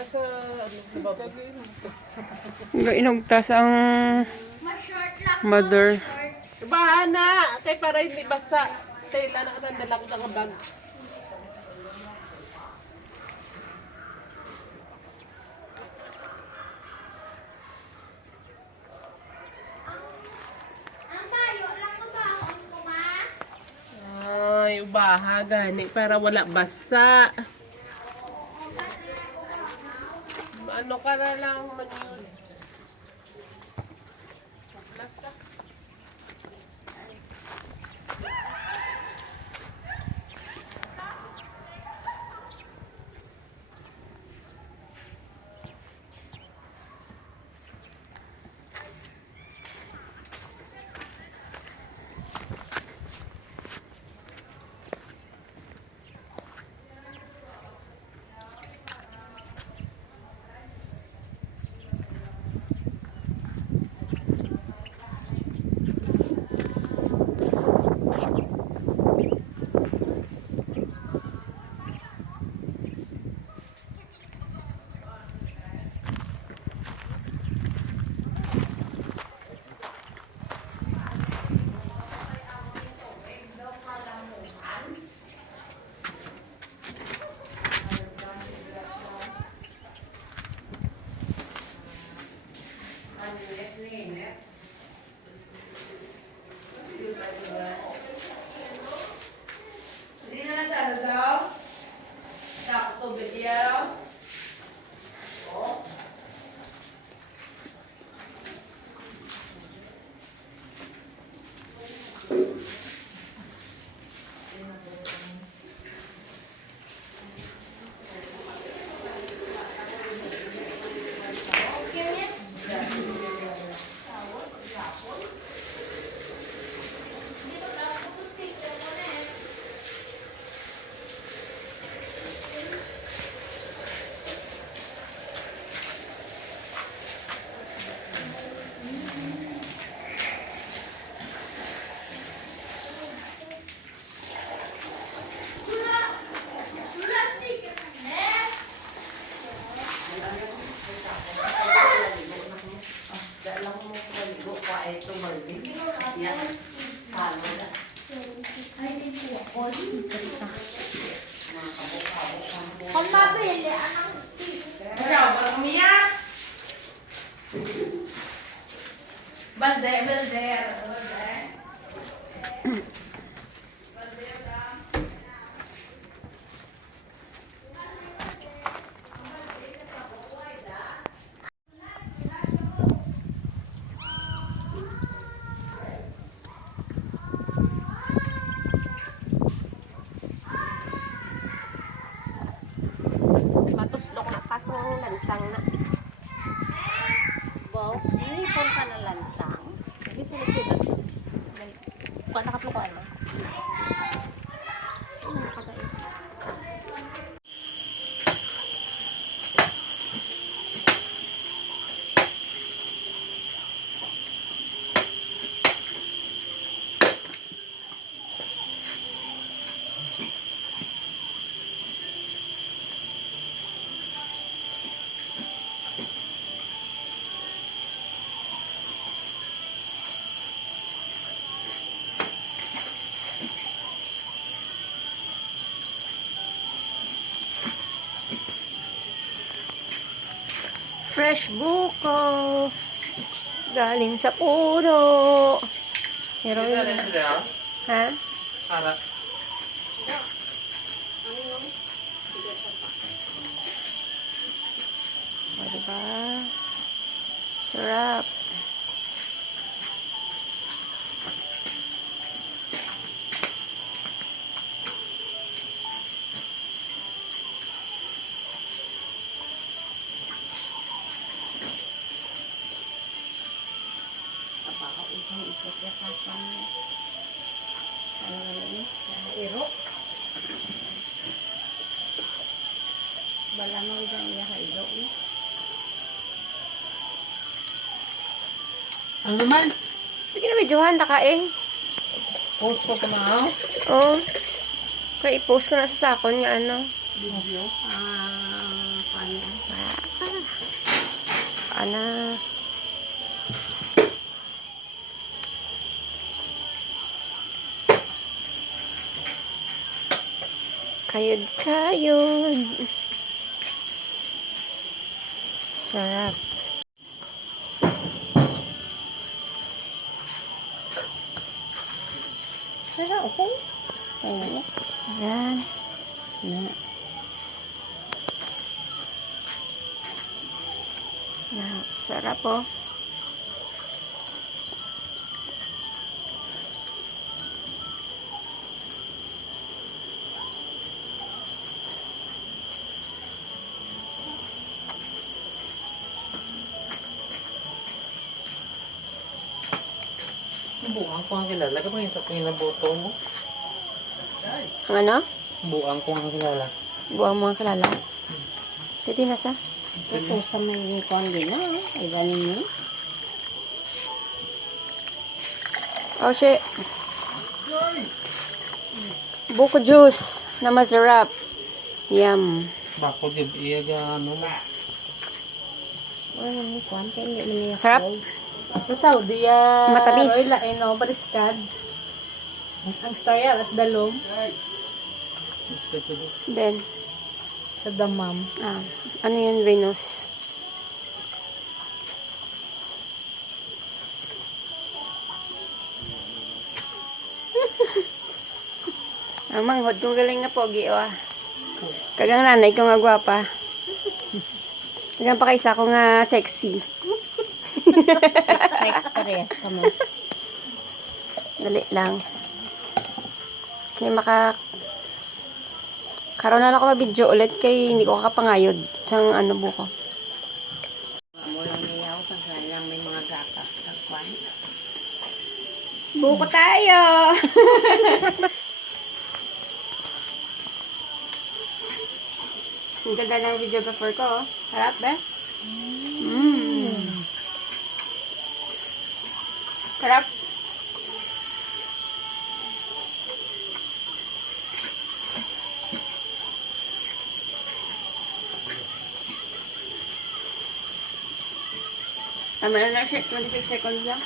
Nasa, baba. Inugtas ang mother. Bahana! Kay para hindi basa. Tela na katandala ko ng bag. Ay, ubaha gani para wala basa. Ano ka na lang man yun. Basta. Matuslok na pasong lansang na. Wow, nilipon ka na lansang. Sige, sunod-sunod. Kung nakaplo ko ano? Fresh buko. Galing sa puno. Pero ha? Para. O, diba? Sarap. Isang ikot ya kapan. Ano na ini? Iro. Bala mo isang iya ka iro. Ang naman. Sige na videohan, takaing. Post ko pa na. Oh. Kaya i-post ko na sa sakon nga ano. Video. Paano? Ana. Kayod-kayod. Sarap. Sarap, okay? Oo. Ayan. Na. Sarap oh. Buang ko ang kilala. Kapag yung tapos na boto mo. Ang ano? Buang ko ang kilala. Buang mga kalala. Titi nasa? Ito sa may kondi na. Ay, ganin yun. Oh shit. Bukojuice na masarap. Yum. Bako dib iya ga ano mo. Wala mo kwan. Kaya hindi mo niya Sarap. cold. Sa Saudi, Matamis. Roy Laino, Bariskad. Ang storya, as dalom. Gusto ko do. Then, Sa Damam. ano yan, Venus? Ang manghod kong galing na pogi, oh. Kagang nanay ko nga gwapa. Kagang pa kaisa ko nga sexy. Sex parehas kami. Dali lang. Kaya karoon na ako ma-video ulit kay hindi ko kakapangayod sang ano buko. Mo lang niya ako sa lang may mga gatas ng kwan. Buko tayo! Ang ganda ng videographer ko, oh. Harap ba? Harap. Tama na na, shit. 26 seconds lang.